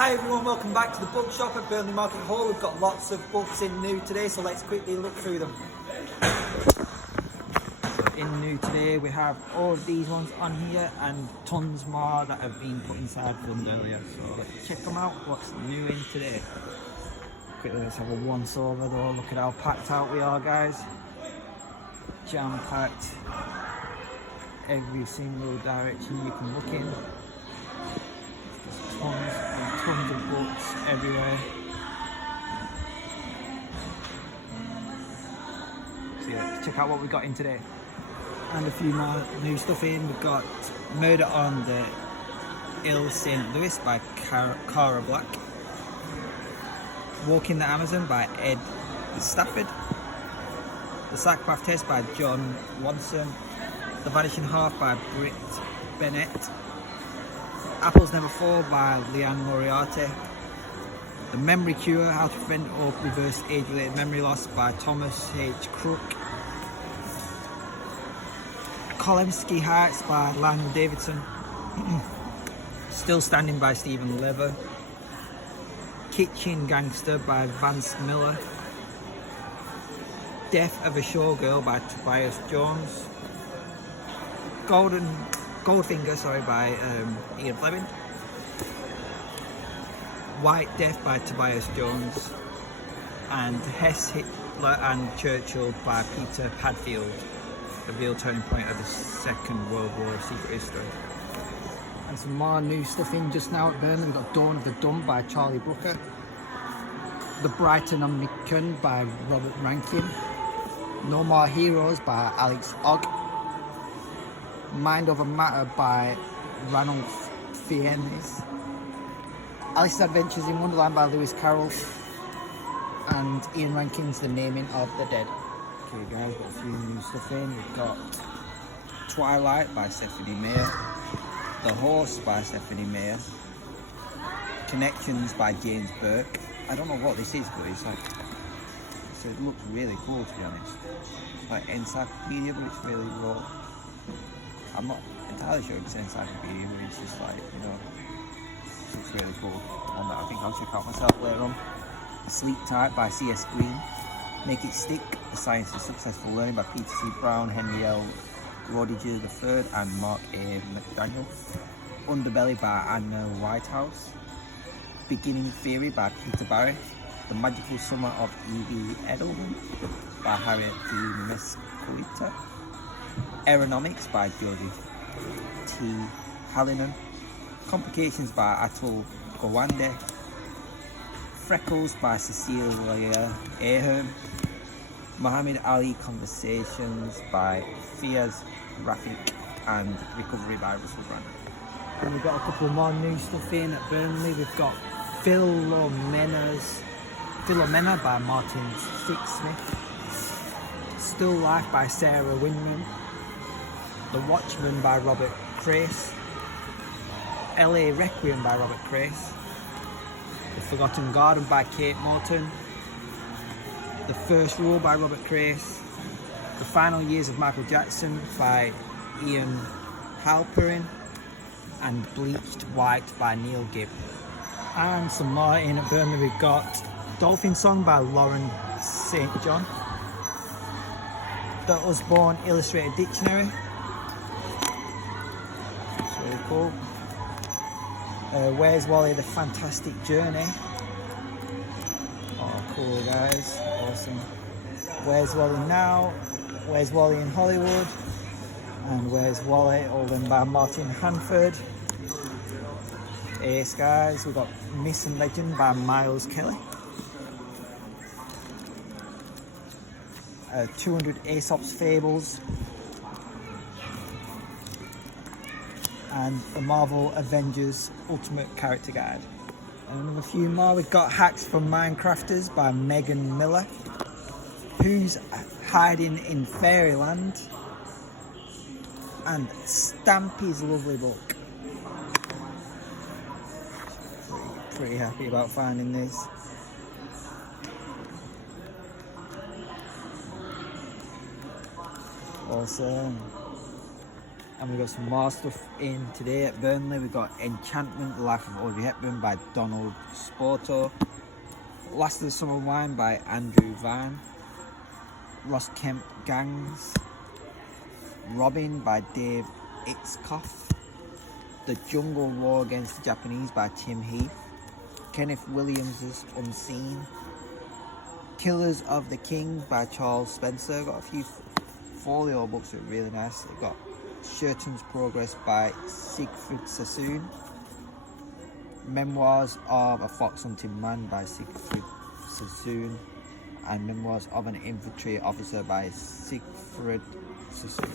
Hi everyone, welcome back to the bookshop at Burnley Market Hall. We've got lots of books in new today, so let's quickly look through them. So in new today we have all of these ones on here and tons more that have been put inside funds earlier. So let's check them out, what's new in today. Quickly let's have a once over though, look at how packed out we are guys. Jam packed. Every single direction you can look in. There's tons and tons of books everywhere. So yeah, let's check out what we got in today. And a few more new stuff in. We've got Murder on the Ile St. Louis by Cara Black. Walking the Amazon by Ed Stafford. The Psychopath Test by John Watson. The Vanishing Half by Britt Bennett. Apples Never Fall by Leanne Moriarty. The Memory Cure, How to Prevent or Reverse Age-Related Memory Loss by Thomas H. Crook. Kolemsky Heights by Lionel Davidson. Still Standing by Stephen Lever. Kitchen Gangster by Vance Miller. Death of a Showgirl by Tobias Jones. Goldfinger by Ian Fleming. White Death by Tobias Jones. And Hess, Hitler and Churchill by Peter Padfield. The real turning point of the Second World War secret history. And some more new stuff in just now at Burnley. We've got Dawn of the Dumb by Charlie Brooker. The Brighton by Robert Rankin. No More Heroes by Alex Ogg. Mind Over Matter by Ranulph Fiennes. Alice's Adventures in Wonderland by Lewis Carroll. And Ian Rankin's The Naming of the Dead. Okay guys, got a few new stuff in. We've got Twilight by Stephanie Meyer. The Horse by Stephanie Meyer. Connections by James Burke. I don't know what this is, but it's like, so it looks really cool to be honest. It's like encyclopedia, but it's really raw. I'm not entirely sure it's an encyclopedia, but it's just like, you know, it looks really cool. And I think I'll check out myself later on. Sleep Tight by C.S. Green. Make It Stick, The Science of Successful Learning by Peter C. Brown, Henry L. Rodiger III and Mark A. McDaniel. Underbelly by Anna Whitehouse. Beginning Theory by Peter Barry. The Magical Summer of E.V. Edelman by Harriet D. Mesquita. Aeronomics by Georgie T. Hallinan. Complications by Atul Gawande. Freckles by Cecilia Ahern. Muhammad Ali Conversations by Fiaz Rafiq and Recovery by Russell Brand. And we've got a couple more new stuff in at Burnley. We've got Philomena by Martin Sixsmith. Still Life by Sarah Winman. The Watchman by Robert Crace. LA Requiem by Robert Crace. The Forgotten Garden by Kate Morton. The First Rule by Robert Crace. The Final Years of Michael Jackson by Ian Halperin. And Bleached White by Neil Gibb. And some more in at Burnley. We've got Dolphin Song by Lauren St. John. The Usborne Illustrated Dictionary. It's really cool. Where's Wally? The Fantastic Journey. Oh, cool guys, awesome. Where's Wally Now? Where's Wally in Hollywood? And Where's Wally? All done by Martin Hanford. Ace guys, we've got Myth and Legend by Miles Kelly. 200 Aesop's Fables. And the Marvel Avengers Ultimate Character Guide. And a few more. We've got Hacks from Minecrafters by Megan Miller. Who's Hiding in Fairyland? And Stampy's Lovely Book. Pretty happy about finding this. Awesome. And we've got some more stuff in today at Burnley. We've got Enchantment, The Life of Audrey Hepburn by Donald Spoto. Last of the Summer Wine by Andrew Van. Ross Kemp Gangs. Robin by Dave Itzkoff. The Jungle War Against the Japanese by Tim Heath. Kenneth Williams' Unseen. Killers of the King by Charles Spencer. Got a few folio books that are really nice. They've got Sherton's Progress by Siegfried Sassoon. Memoirs of a Fox Hunting Man by Siegfried Sassoon. And Memoirs of an Infantry Officer by Siegfried Sassoon.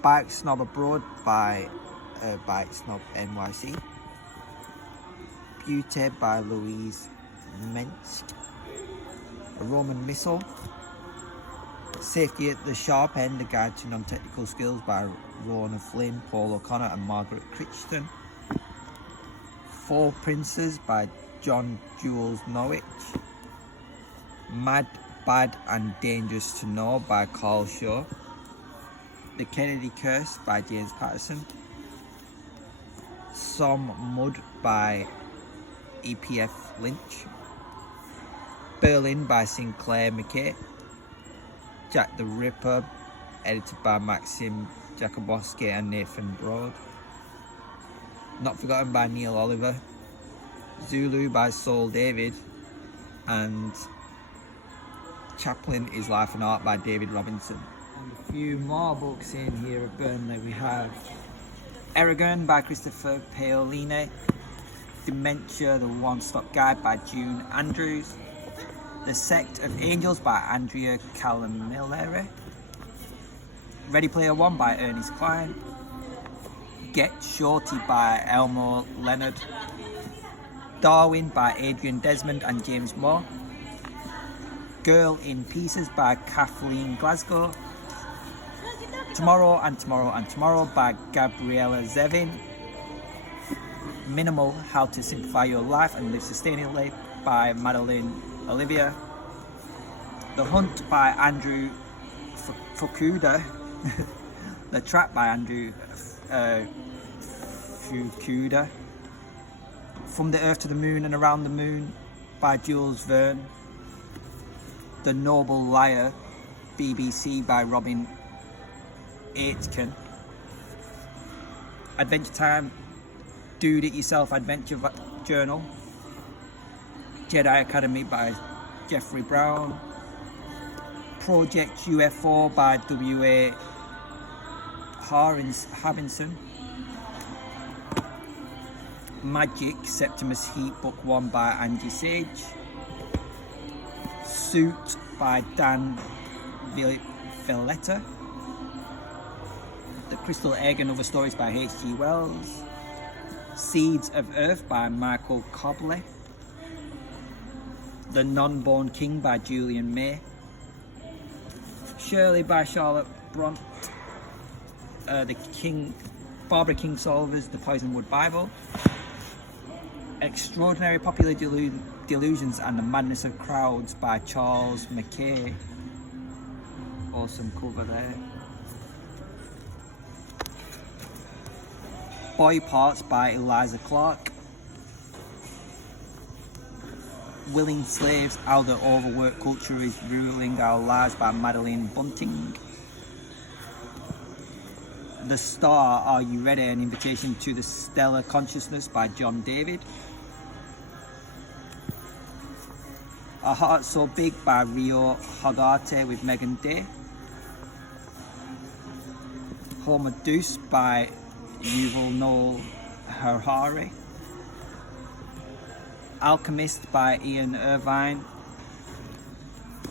Bike Snob Abroad by Bike Snob NYC. Beauty by Louise Mensch. A Roman Missile. Safety at the Sharp End, A Guide to Non-Technical Skills by Rona Flynn, Paul O'Connor and Margaret Crichton. Four Princes by John Jules Norwich. Mad, Bad and Dangerous to Know by Carl Shaw. The Kennedy Curse by James Patterson. Some Mud by E.P.F. Lynch. Berlin by Sinclair McKay. Jack the Ripper, edited by Maxim Jakubowski and Nathan Broad. Not Forgotten by Neil Oliver. Zulu by Saul David. And Chaplin is Life and Art by David Robinson. And a few more books in here at Burnley. We have Eragon by Christopher Paolini. Dementia, The One-Stop Guide by June Andrews. The Sect of Angels by Andrea Calamilleri. Ready Player One by Ernest Cline. Get Shorty by Elmo Leonard. Darwin by Adrian Desmond and James Moore. Girl in Pieces by Kathleen Glasgow. Tomorrow and Tomorrow and Tomorrow by Gabriella Zevin. Minimal, How to Simplify Your Life and Live Sustainably by Madeline Olivia. The Hunt by Andrew Fukuda. The Trap by Andrew Fukuda. From the Earth to the Moon and Around the Moon by Jules Verne. The Noble Liar, BBC by Robin Aitken. Adventure Time, Do It Yourself Adventure Journal. Jedi Academy by Jeffrey Brown. Project UFO by W.A. Harbinson. Magic, Septimus Heat, Book 1 by Angie Sage. Suit by Dan Villetta. The Crystal Egg and Other Stories by H.G. Wells. Seeds of Earth by Michael Cobley. The Non-Born King by Julian May. Shirley by Charlotte Bront. Barbara Kingsolver's The Poisonwood Bible. Extraordinary Popular Delusions and the Madness of Crowds by Charles McKay. Awesome cover there. Boy Parts by Eliza Clark. Willing Slaves, How the Overwork Culture is Ruling Our Lives by Madeline Bunting. The Star, Are You Ready? An Invitation to the Stellar Consciousness by John David. A Heart So Big by Rio Hagarte with Megan Day. Homer Deuce by Yuval Noah Harari. Alchemist by Ian Irvine.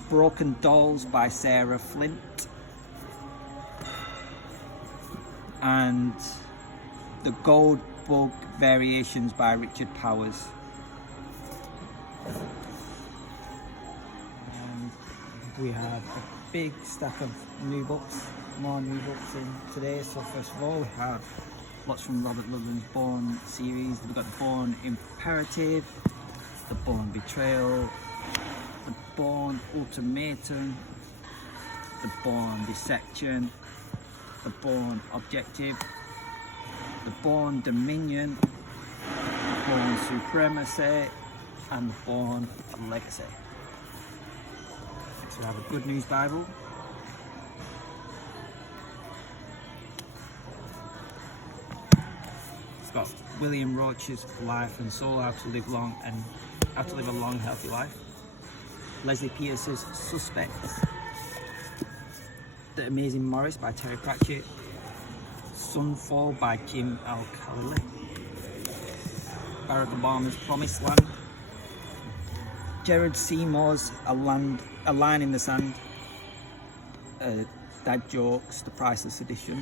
Broken Dolls by Sarah Flint. And The Gold Bug Variations by Richard Powers. And we have a big stack of new books, more new books in today. So first of all we have lots from Robert Ludlum's Bourne series. We've got The Bourne Imperative, The Bourne Betrayal, The Bourne Ultimatum, The Bourne Dissection, the Bourne Objective, the Bourne Dominion, the Bourne Supremacy, and the Bourne Legacy. Next we have a Good News Bible. It's got William Roach's Life and Soul, How to Live a Long, Healthy Life. Leslie Pierce's Suspects. The Amazing Morris by Terry Pratchett. Sunfall by Jim Al-Khalili. Barack Obama's Promised Land. Gerard Seymour's A Line in the Sand. Dad Jokes, The Priceless Edition.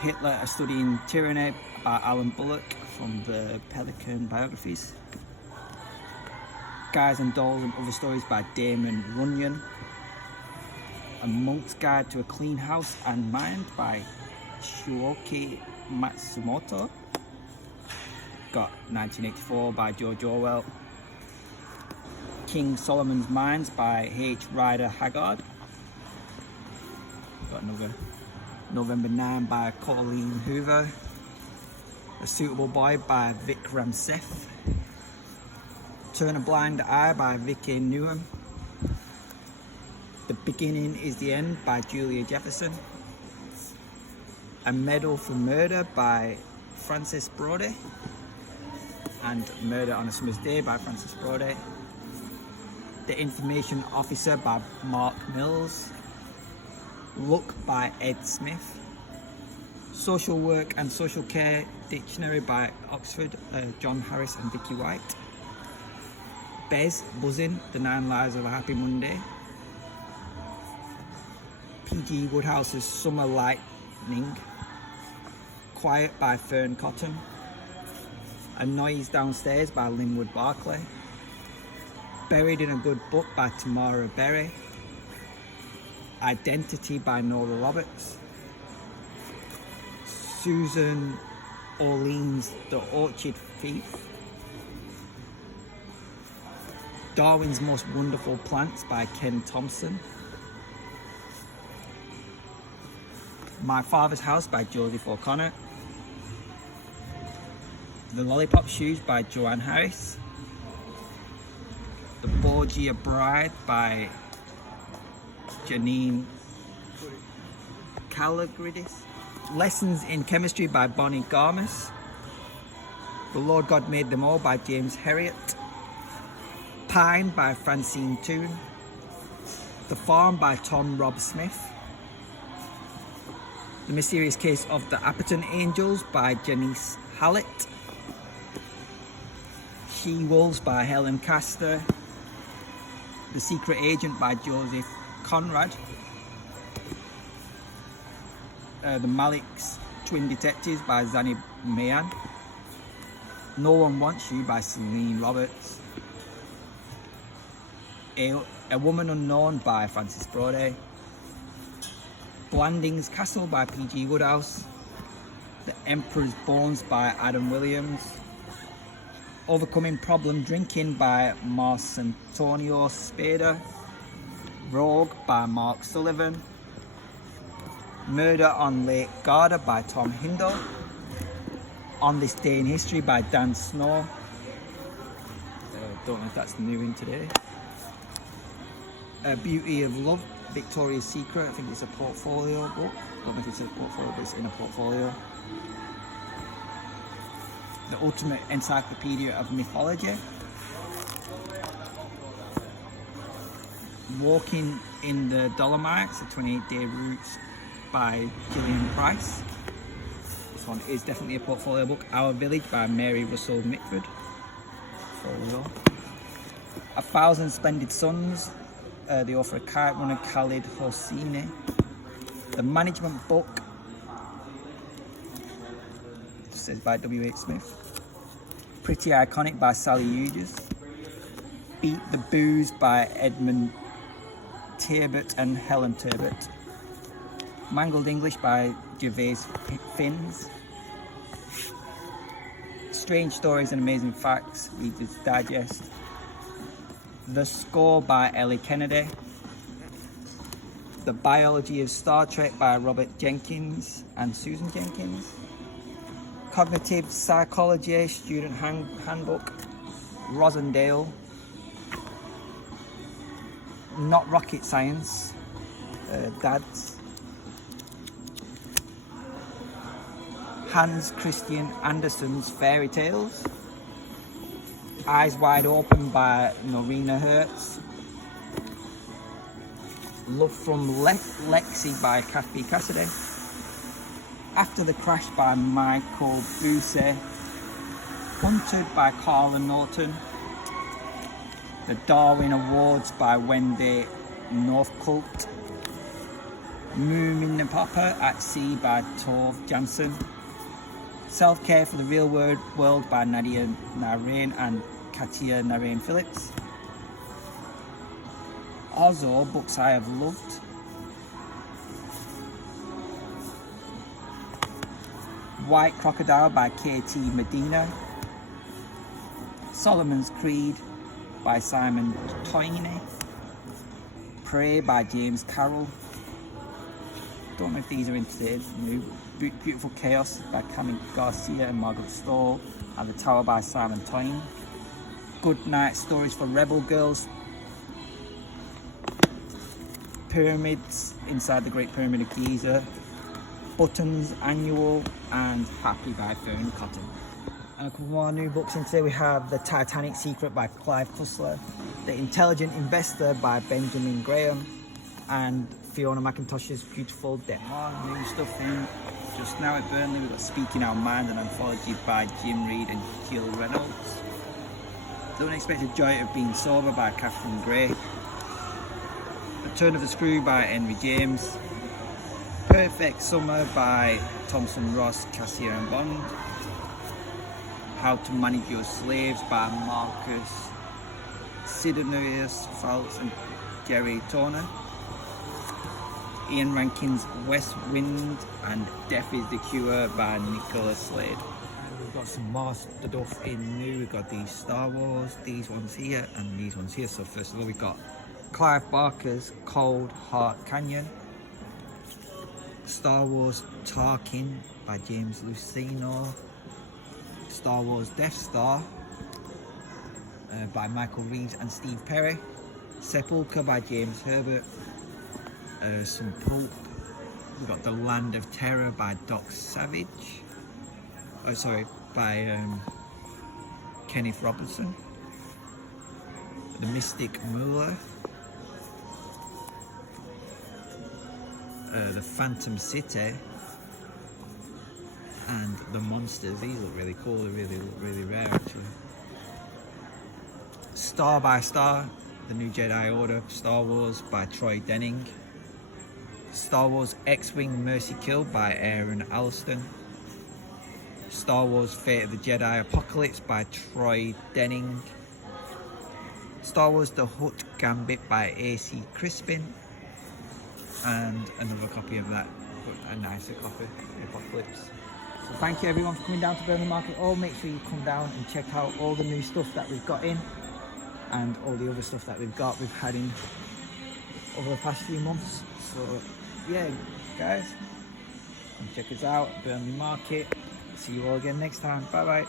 Hitler, A Study in Tyranny by Alan Bullock from the Pelican biographies. Guys and Dolls and Other Stories by Damon Runyon. A Monk's Guide to a Clean House and Mind by Shuoki Matsumoto. Got 1984 by George Orwell. King Solomon's Mines by H. Rider Haggard. Got another November 9 by Colleen Hoover. A Suitable Boy by Vikram Seth. Turn a Blind Eye by Vicky Newham. The Beginning is the End by Julia Jefferson. A Medal for Murder by Frances Brodie. And Murder on a Summer's Day by Frances Brodie. The Information Officer by Mark Mills. Look by Ed Smith. Social Work and Social Care Dictionary by Oxford, John Harris and Vicky White. Bez Buzzin', The 9 Lives of a Happy Monday. P.G. Woodhouse's Summer Lightning. Quiet by Fern Cotton. A Noise Downstairs by Linwood Barclay. Buried in a Good Book by Tamara Berry. Identity by Nora Roberts. Susan Orlean's The Orchid Thief. Darwin's Most Wonderful Plants by Ken Thompson. My Father's House by Joseph O'Connor. The Lollipop Shoes by Joanne Harris. The Borgia Bride by Janine Calagridis. Lessons in Chemistry by Bonnie Garmus. The Lord God Made Them All by James Herriot. Pine by Francine Toon. The Farm by Tom Rob Smith. The Mysterious Case of the Apperton Angels by Janice Hallett. She-Wolves by Helen Castor. The Secret Agent by Joseph Conrad. The Malik's Twin Detectives by Zanny Mayan. No One Wants You by Celine Roberts. A Woman Unknown by Frances Brodie. Blanding's Castle by P.G. Woodhouse. The Emperor's Bones by Adam Williams. Overcoming Problem Drinking by Marcantonio Spada. Rogue by Mark Sullivan. Murder on Lake Garda by Tom Hindle. On This Day in History by Dan Snow. Don't know if that's new in today. Beauty of Love, Victoria's Secret. I think it's a portfolio book. Don't know if it's a portfolio, but it's in a portfolio. The Ultimate Encyclopedia of Mythology. Walking in the Dolomites, the 28-Day Routes by Gillian Price. This one is definitely a portfolio book. Our Village by Mary Russell Mitford. Folio. A Thousand Splendid Suns. The author of Kite Runner Khalid Hosseini. The Management Book. It says by W.H. Smith. Pretty Iconic by Sally Hughes. Beat the Booze by Edmund Turbot and Helen Turbot. Mangled English by Gervais Finns. Strange Stories and Amazing Facts, Reader's Digest. The Score by Ellie Kennedy. The Biology of Star Trek by Robert Jenkins and Susan Jenkins. Cognitive Psychology Student Handbook, Rosendale. Not Rocket Science, Dad's. Hans Christian Andersen's Fairy Tales. Eyes Wide Open by Norina Hertz. Love from Lexi by Kathy Cassidy. After the Crash by Michael Busse. Hunted by Carla Norton. The Darwin Awards by Wendy Northcote. Moomin Papa at Sea by Tove Jansson. Self-Care for the Real World by Nadia Narain and Katia Narain Phillips. Ozo, Books I Have Loved. White Crocodile by K.T. Medina. Solomon's Creed by Simon Toyney. Pray by James Carroll. Don't know if these are into the new. Beautiful Chaos by Cami Garcia and Margaret Stoll. And The Tower by Simon Toyney. Good Night Stories for Rebel Girls. Pyramids Inside the Great Pyramid of Giza. Buttons Annual and Happy by Fern Cotton. And a couple more new books in today. We have The Titanic Secret by Clive Cussler, The Intelligent Investor by Benjamin Graham, and Fiona McIntosh's Beautiful Death. More new stuff in. Just now at Burnley we've got Speaking Our Mind, an anthology by Jim Reed and Jill Reynolds. The Unexpected Joy of Being Sober by Catherine Gray. The Turn of the Screw by Henry James. Perfect Summer by Thompson Ross, Cassia and Bond. How to Manage Your Slaves by Marcus Sidonius Faltz and Jerry Turner. Ian Rankin's West Wind and Death is the Cure by Nicholas Slade. And we've got some more stuff in new. We've got these Star Wars, these ones here and these ones here. So first of all we've got Clive Barker's Cold Heart Canyon. Star Wars Tarkin by James Luceno. Star Wars Death Star by Michael Reeves and Steve Perry. Sepulchre by James Herbert. Some pulp. We've got The Land of Terror by Doc Savage. Oh, sorry, by Kenneth Robertson. The Mystic Muller. The Phantom City. And The Monsters. These look really cool. They look really rare actually. Star by Star, The New Jedi Order, Star Wars by Troy Denning. Star Wars X-Wing Mercy Kill by Aaron Alston. Star Wars Fate of the Jedi Apocalypse by Troy Denning. Star Wars The Hutt Gambit by A.C. Crispin. And another copy of that, but a nicer copy, Apocalypse. So thank you everyone for coming down to Burnley Market Hall. Make sure you come down and check out all the new stuff that we've got in and all the other stuff that we've had in over the past few months. So yeah guys, check us out, Burnley Market. See you all again next time. Bye bye.